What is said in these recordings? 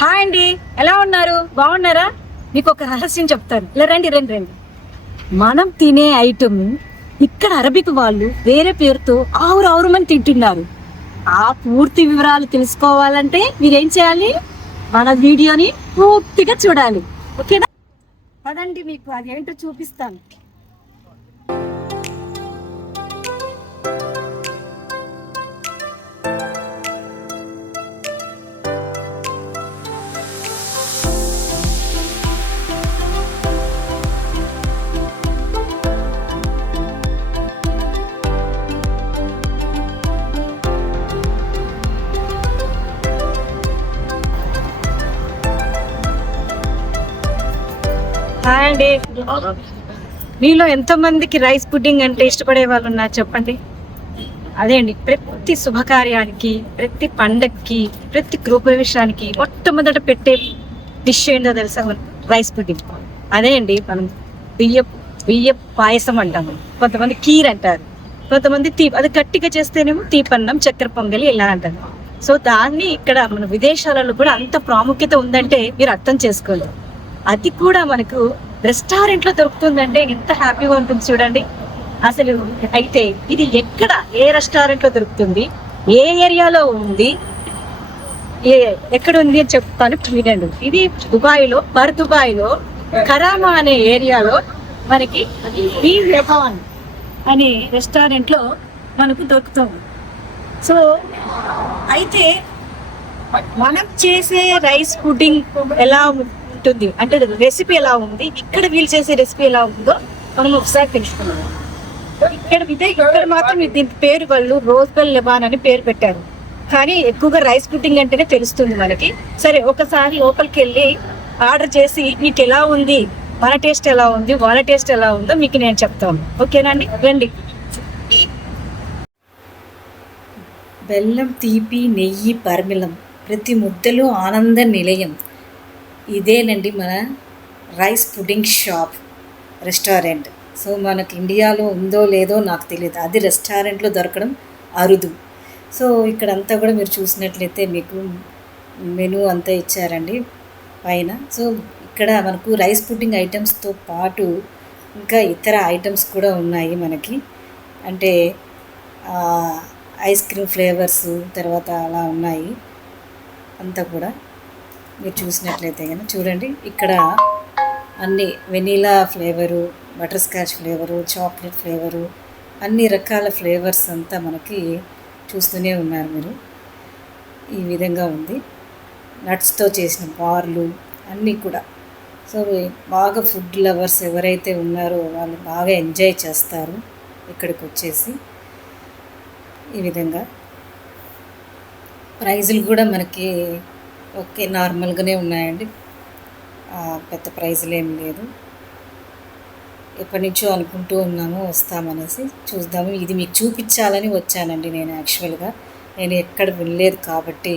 Hi అండి, ఎలా ఉన్నారు? బాగున్నారా? మీకు ఒక రహస్యం చెప్తాను. ఇలా రండి రండి రండి. మనం తినే ఐటమ్ ఇక్కడ అరబిక్ వాళ్ళు వేరే పేరుతో ఆవురమని తింటున్నారు. ఆ పూర్తి వివరాలు తెలుసుకోవాలంటే మీరేం చేయాలి? మన వీడియోని పూర్తిగా చూడాలి. ఓకేనా? పదండి, మీకు అదేంటో చూపిస్తాను. హాయ్ అండి. మీలో ఎంతమందికి రైస్ పుడ్డింగ్ అంటే ఇష్టపడే వాళ్ళు ఉన్నారు చెప్పండి. అదే అండి, ప్రతి శుభకార్యానికి, ప్రతి పండక్కి, ప్రతి గృహప్రవేశానికి మొట్టమొదట పెట్టే డిష్ ఏంటో తెలుసా? Rice pudding. అదే అండి, మనం బియ్య పాయసం అంటాము, కొంతమంది కీర్ అంటారు, కొంతమంది అది గట్టిగా చేస్తేనేమో తీపన్నం, చక్కెర పొంగలి ఇలా అంటారు. సో దాన్ని ఇక్కడ మన విదేశాలలో కూడా అంత ప్రాముఖ్యత ఉందంటే మీరు అర్థం చేసుకోలేదు. అది కూడా మనకు రెస్టారెంట్ లో దొరుకుతుందంటే ఎంత హ్యాపీగా ఉంటుంది చూడండి అసలు. అయితే ఇది ఏ రెస్టారెంట్ లో దొరుకుతుంది, ఏ ఏరియాలో ఉంది, ఎక్కడ ఉంది అని చెప్తాను, వినండి. ఇది దుబాయ్లో, దుబాయ్లో కరామా అనే ఏరియాలో మనకి ఈ రెహాన్ అనే రెస్టారెంట్ లో మనకు దొరుకుతుంది. సో అయితే మనం చేసే రైస్ పుడ్డింగ్ ఎలా ఉంటుంది అంటే రెసిపీ ఎలా ఉంది, ఇక్కడ వీళ్ళు చేసే రెసిపీ ఎలా ఉందో మనం ఒకసారి తెలుసుకున్నాం. ఇక్కడ మాత్రం దీని పేరు వాళ్ళు రోజ్ బెల్ లెబాన్ అని పేరు పెట్టారు, కానీ ఎక్కువగా రైస్ పుడ్డింగ్ అంటేనే తెలుస్తుంది మనకి. సరే, ఒకసారి లోపలికి వెళ్ళి ఆర్డర్ చేసి మీకు ఎలా ఉంది, మన టేస్ట్ ఎలా ఉంది, వాళ్ళ టేస్ట్ ఎలా ఉందో మీకు నేను చెప్తాను. ఓకేనా అండి? రండి. బెల్లం, తీపి, నెయ్యి, పరిమళం, ప్రతి ముద్దలో ఆనంద నిలయం. ఇదేనండి మన rice pudding shop, restaurant. So మనకి ఇండియాలో ఉందో లేదో నాకు తెలియదు, అది రెస్టారెంట్లో దొరకడం అరుదు. సో ఇక్కడంతా కూడా మీరు చూసినట్లయితే మీకు మెనూ అంతా ఇచ్చారండి పైన. సో ఇక్కడ మనకు రైస్ పుడ్డింగ్ ఐటమ్స్తో పాటు ఇంకా ఇతర ఐటమ్స్ కూడా ఉన్నాయి మనకి. అంటే ఐస్ క్రీమ్ ఫ్లేవర్స్ తర్వాత అలా ఉన్నాయి అంతా కూడా. మీరు చూసినట్లయితే కనుక చూడండి, ఇక్కడ అన్ని vanilla flavour, butter scotch flavour, chocolate flavour, అన్ని రకాల ఫ్లేవర్స్ అంతా మనకి చూస్తూనే ఉన్నారు మీరు. ఈ విధంగా ఉంది. నట్స్తో చేసిన బార్లు అన్నీ కూడా. సో బాగా ఫుడ్ లవర్స్ ఎవరైతే ఉన్నారో వాళ్ళు బాగా ఎంజాయ్ చేస్తారు ఇక్కడికి వచ్చేసి. ఈ విధంగా ప్రైజులు కూడా మనకి ఓకే, నార్మల్గానే ఉన్నాయండి, పెద్ద ప్రైజులు ఏం లేదు. ఎప్పటి నుంచో అనుకుంటూ ఉన్నాము వస్తామనేసి, చూద్దాము. ఇది మీకు చూపించాలని వచ్చానండి నేను. యాక్చువల్గా నేను ఎక్కడ వినలేదు కాబట్టి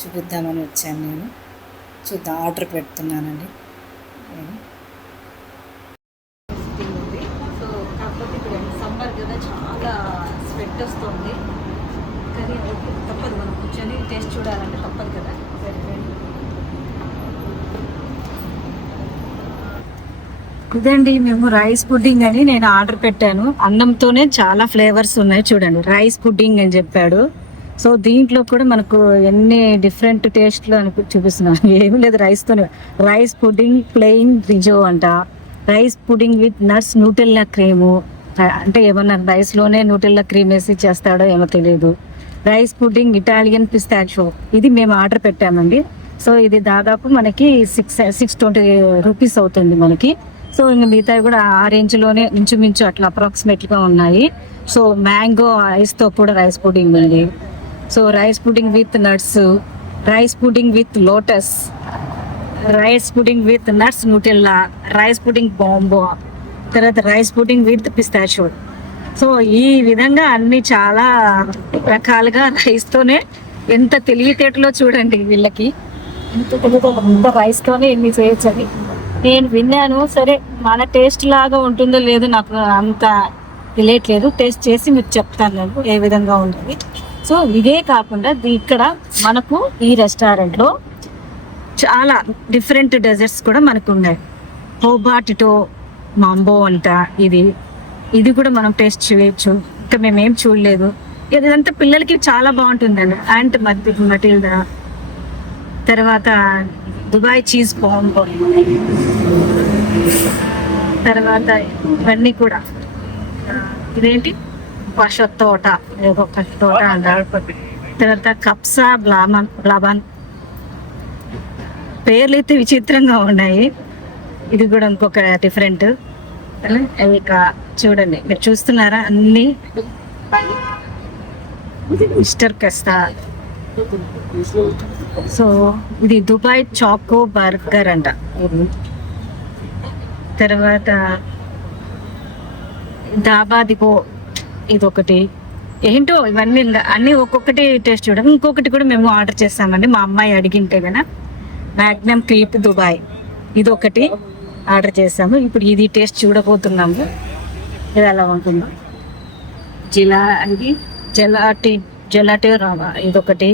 చూపిద్దామని వచ్చాను నేను. చూద్దాం, ఆర్డర్ పెడుతున్నానండి నేను. సో కాకపోతే ఇప్పుడు సమ్మర్ కదా, చాలా స్వెట్ వస్తుంది, కానీ తప్పదు, మనం కూర్చొని టేస్ట్ చూడాలంటే తప్పదు కదా. ఇదండి, మేము రైస్ పుడ్డింగ్ అని నేను ఆర్డర్ పెట్టాను. అన్నంతోనే చాలా ఫ్లేవర్స్ ఉన్నాయి చూడండి. రైస్ పుడ్డింగ్ అని చెప్పాడు. సో దీంట్లో కూడా మనకు ఎన్ని డిఫరెంట్ టేస్ట్లు అని చూపిస్తున్నాను. ఏమీ లేదు, రైస్తోనే. రైస్ పుడ్డింగ్ ప్లెయిన్ రిజో అంట, rice pudding with nuts, Nutella cream. అంటే ఏమన్నా రైస్లోనే న్యూటెల్లా క్రీమ్ వేసి చేస్తాడో ఏమో తెలియదు. రైస్ పుడ్డింగ్ ఇటాలియన్ పిస్తాచియో, ఇది మేము ఆర్డర్ పెట్టామండి. సో ఇది దాదాపు మనకి 620 రూపీస్ అవుతుంది మనకి. సో ఇంకా మిగతావి కూడా ఆ రేంజ్లోనే ఇంచుమించు అట్లా అప్రాక్సిమేట్గా ఉన్నాయి. సో మ్యాంగో ఐస్తో కూడా రైస్ పుడ్డింగ్ ఉంది. So rice pudding with nuts, rice pudding with lotus, rice pudding with nuts Nutella, rice pudding బాంబో, తర్వాత rice pudding with pistachio. So ఈ విధంగా అన్ని చాలా రకాలుగా రైస్తోనే, ఎంత తెలివితేటలో చూడండి వీళ్ళకి, ఎంత రైస్తోనే ఎన్ని చేయొచ్చని నేను విన్నాను. సరే, మన టేస్ట్ లాగా ఉంటుందో లేదో నాకు అంత తెలియట్లేదు. టేస్ట్ చేసి మీకు చెప్తాను నేను ఏ విధంగా ఉంటుంది. సో ఇదే కాకుండా ఇక్కడ మనకు ఈ రెస్టారెంట్లో చాలా డిఫరెంట్ డెజర్ట్స్ కూడా మనకు ఉన్నాయి. హోబాటిటో మాంబో అంట, ఇది కూడా మనం టేస్ట్ చేయొచ్చు. ఇంకా మేమేం చూడలేదు. ఇదంతా పిల్లలకి చాలా బాగుంటుందండి. యాంట్ మటిల్డా, తర్వాత దుబాయ్ చీజ్ బాంబో, తర్వాత ఇవన్నీ కూడా ఇదేంటి పశు తోట, ఏదో ఒక తోట అంటారు. తర్వాత కప్సా బ్లాబాన్, పేర్లు అయితే విచిత్రంగా ఉన్నాయి. ఇది కూడా ఇంకొక డిఫరెంట్. ఇక చూడండి, మీరు చూస్తున్నారా అన్ని మిస్టర్ కస్తా. సో ఇది దుబాయ్ చాకో బర్గర్ అంట. తర్వాత దాబాదిగో ఇదొకటి. ఏంటో ఇవన్నీ అన్నీ ఒక్కొక్కటి టేస్ట్ చూడడం. ఇంకొకటి కూడా మేము ఆర్డర్ చేస్తామండి, మా అమ్మాయి అడిగింటే కదా, మ్యాగ్నమ్ క్రీప్ దుబాయ్ ఇదొకటి ఆర్డర్ చేసాము. ఇప్పుడు ఇది టేస్ట్ చూడబోతున్నాము, ఇది ఎలా ఉంటుందో. జెలాటీ రావా ఇదొకటి.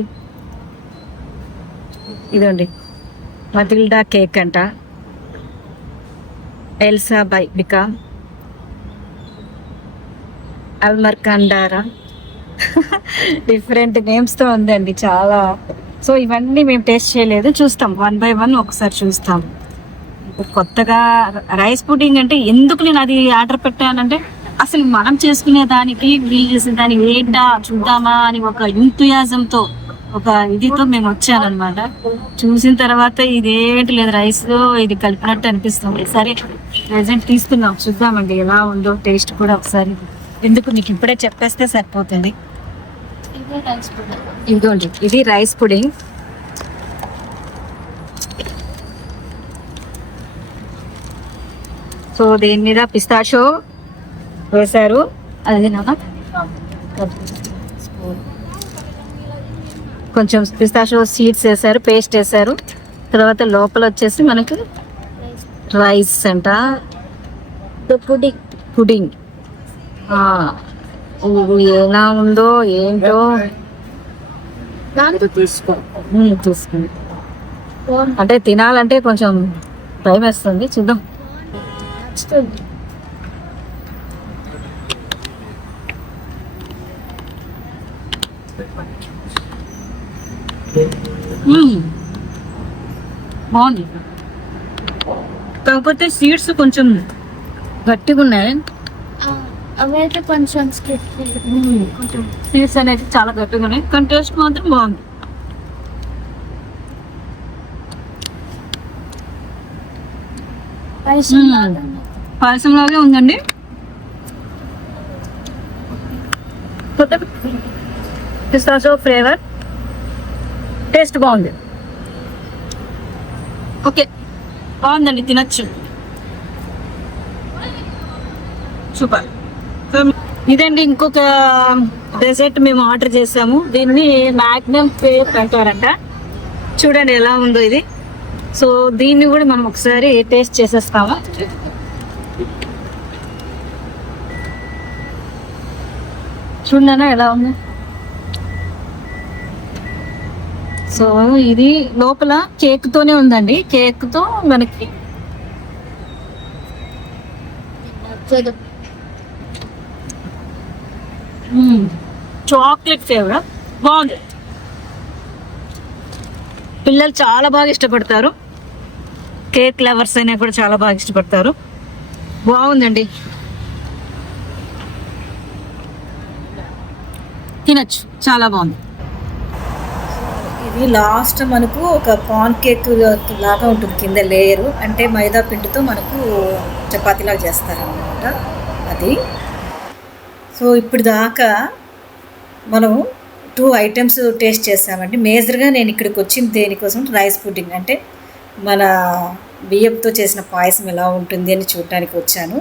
ఇదండి మటిల్డా కేక్ అంట, ఎల్సా బికా, అల్మర్కండారా, డిఫరెంట్ నేమ్స్తో ఉందండి చాలా. సో ఇవన్నీ మేము టేస్ట్ చేయలేదు, చూస్తాం 1 by 1 ఒకసారి చూస్తాం. కొత్తగా రైస్ పుడ్డింగ్ అంటే ఎందుకు నేను అది ఆర్డర్ పెట్టానంటే, అసలు మనం చేసుకునే దానికి వీళ్ళు చేసే దానికి ఏంటా చూద్దామా అని ఒక ఎంతూయాజంతో, ఒక ఇదితో మేము వచ్చానమాట. చూసిన తర్వాత ఇదేంటి లేదు, రైస్లో ఇది కలిపినట్టు అనిపిస్తుంది. సరే ప్రెజెంట్ తీసుకున్నాం, చూద్దామండి ఎలా ఉందో టేస్ట్ కూడా ఒకసారి. ఎందుకు మీకు ఇప్పుడే చెప్పేస్తే సరిపోతుంది. ఇదిగోండి, ఇది రైస్ పుడింగ్. సో దీని మీద పిస్తాషో వేశారు, అది కొంచెం పిస్తాషో సీడ్స్ వేశారు, పేస్ట్ వేశారు. తర్వాత లోపల వచ్చేసి మనకు రైస్ అంట, పుడింగ్. ఎలా ఉందో ఏంటో తీసుకోండి. అంటే తినాలంటే కొంచెం భయం వేస్తుంది, చూద్దాం. బాగుంది, కాకపోతే సీడ్స్ కొంచెం గట్టిగా ఉన్నాయి. అవైతే కొంచెం సీడ్స్ అనేది చాలా గట్టిగా ఉన్నాయి, కానీ టేస్ట్ మాత్రం బాగుంది. పాయసం లాగే ఉందండి. పిస్తాషో ఫ్లేవర్, టేస్ట్ బాగుంది. ఓకే, బాగుందండి, తినచ్చు. సూపర్. ఇదండి ఇంకొక డెజర్ట్ మేము ఆర్డర్ చేసాము. దీన్ని మ్యాగ్నమ్ కేక్ అంటారంట. చూడండి ఎలా ఉందో ఇది. సో దీన్ని కూడా మనం ఒకసారి టేస్ట్ చేసేస్తాము. చూడనా ఎలా ఉంది. సో ఇది లోపల కేక్ తోనే ఉందండి, కేక్ తో మనకి చాక్లెట్ ఫ్లేవర్ బాగుంది. పిల్లలు చాలా బాగా ఇష్టపడతారు, కేక్ లవర్స్ అయినా కూడా చాలా బాగా ఇష్టపడతారు. బాగుందండి, తినచ్చు, చాలా బాగుంది. ఇది లాస్ట్ మనకు ఒక పాన్ కేక్ లాగా ఉంటుంది, కింద లేయరు అంటే మైదా పిండితో మనకు చపాతీలాగా చేస్తారనమాట అది. సో ఇప్పుడు దాకా మనం 2 ఐటమ్స్ టేస్ట్ చేసామండి. మేజర్గా నేను ఇక్కడికి వచ్చింది దేనికోసం, రైస్ పుడ్డింగ్ అంటే మన బియ్యంతో చేసిన పాయసం ఎలా ఉంటుంది అని చూడటానికి వచ్చాను.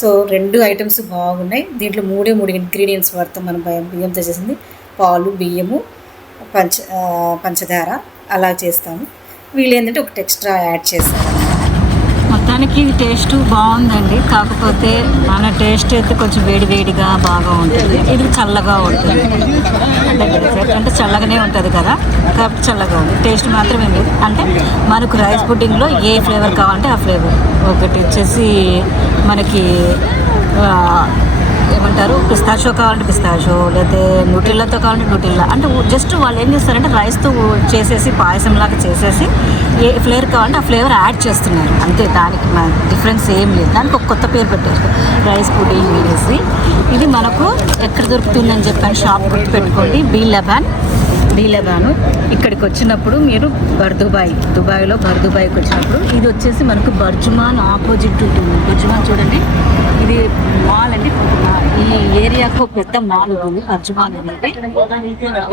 సో 2 ఐటమ్స్ బాగున్నాయి. దీంట్లో 3 ఇంగ్రీడియంట్స్ వాడతాం మనం, బియ్యంతో చేసింది. పాలు, బియ్యము, పంచదార అలా చేస్తాము. వీళ్ళు ఏంటంటే ఒకటి ఎక్స్ట్రా యాడ్ చేస్తాము. మొత్తానికి ఇది టేస్ట్ బాగుందండి. కాకపోతే మన టేస్ట్ అయితే కొంచెం వేడిగా బాగా ఉంటుంది. ఇది చల్లగా ఉంటుంది. అంటే చల్లగానే ఉంటుంది కదా, కాబట్టి చల్లగా ఉంది. టేస్ట్ మాత్రం ఏం లేదు. అంటే మనకు రైస్ పుడ్డింగ్లో ఏ ఫ్లేవర్ కావాలంటే ఆ ఫ్లేవర్. ఒకటి వచ్చేసి మనకి ఏమంటారు, పిస్తాషో కావాలంటే పిస్తాషో, లేకపోతే న్యూట్రిల్లాతో కావాలంటే న్యూట్రిల్లా. అంటే జస్ట్ వాళ్ళు ఏం చేస్తారంటే రైస్తో చేసేసి పాయసంలాగా చేసేసి ఏ ఫ్లేవర్ కావాలంటే ఆ ఫ్లేవర్ యాడ్ చేస్తున్నారు అంతే. దానికి డిఫరెన్స్ ఏం లేదు. దానికి ఒక కొత్త పేరు పెట్టారు, రైస్ పుడ్డింగ్ అనేసి. ఇది మనకు ఎక్కడ దొరుకుతుందని చెప్పాను, షాప్ గుర్తు పెట్టుకోండి, బీ11. ఇక్కడికి వచ్చినప్పుడు మీరు దుబాయ్లో బర్దుబాయ్కి వచ్చినప్పుడు ఇది వచ్చేసి మనకు బర్జుమాన్ ఆపోజిట్ ఉంటుంది. బర్జుమాన్ చూడండి, ఇది మాల్ అండి. ఈ ఏరియాకు పెద్ద మాల్ ఉంటుంది బర్జుమాన్ అనేది.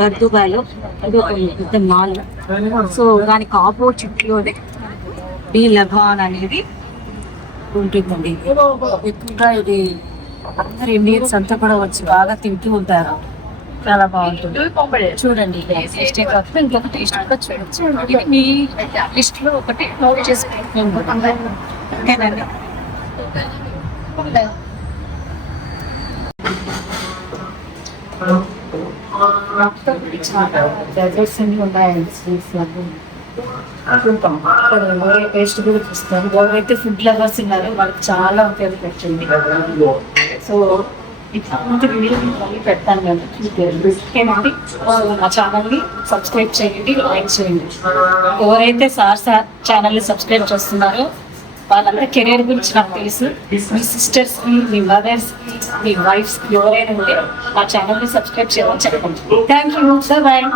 బర్దుబాయ్లో ఇది ఒక పెద్ద మాల్. సో దానికి ఆపోజిట్లో బీ11 అనేది ఉంటుందండి. ఎక్కువగా ఇది అందరు ఇండియన్స్ అంతా కూడా వచ్చి బాగా తింటూ ఉంటారు. చాలా బాగుంటుంది. చూడండి, టేస్టే కాకుండా ఇంకొక టేస్ట్ కూడా చూడొచ్చు. ఇది మీ లిస్ట్ లో ఒకటి నోట్ చేసుకుంటున్నాం. ఓకేనండి. చాలా డెజర్ట్స్ అన్ని ఉన్నాయండి, స్వీట్స్ చూద్దాం. టేస్ట్ కూడా చూస్తాను. ఎవరైతే ఫుడ్ లవర్స్ ఉన్నారో వాళ్ళకి చాలా ఉపయోగపడుతుంది. సో ఇట్లాంటి వీడియో మళ్ళీ పెడతాను కదా, ఓకేనండి. మా ఛానల్ని సబ్స్క్రైబ్ చేయండి, లైక్ చేయండి. ఎవరైతే సార్ ఛానల్ని సబ్స్క్రైబ్ చేస్తున్నారో వాళ్ళంతా కెరీర్ గురించి నాకు తెలుసు. మీ సిస్టర్స్కి, మీ మదర్స్కి, మీ వైఫ్స్కి ఎవరైనా ఉంటే మా ఛానల్ని సబ్స్క్రైబ్ చేయమని చెప్పండి. Thank you. బాయ్.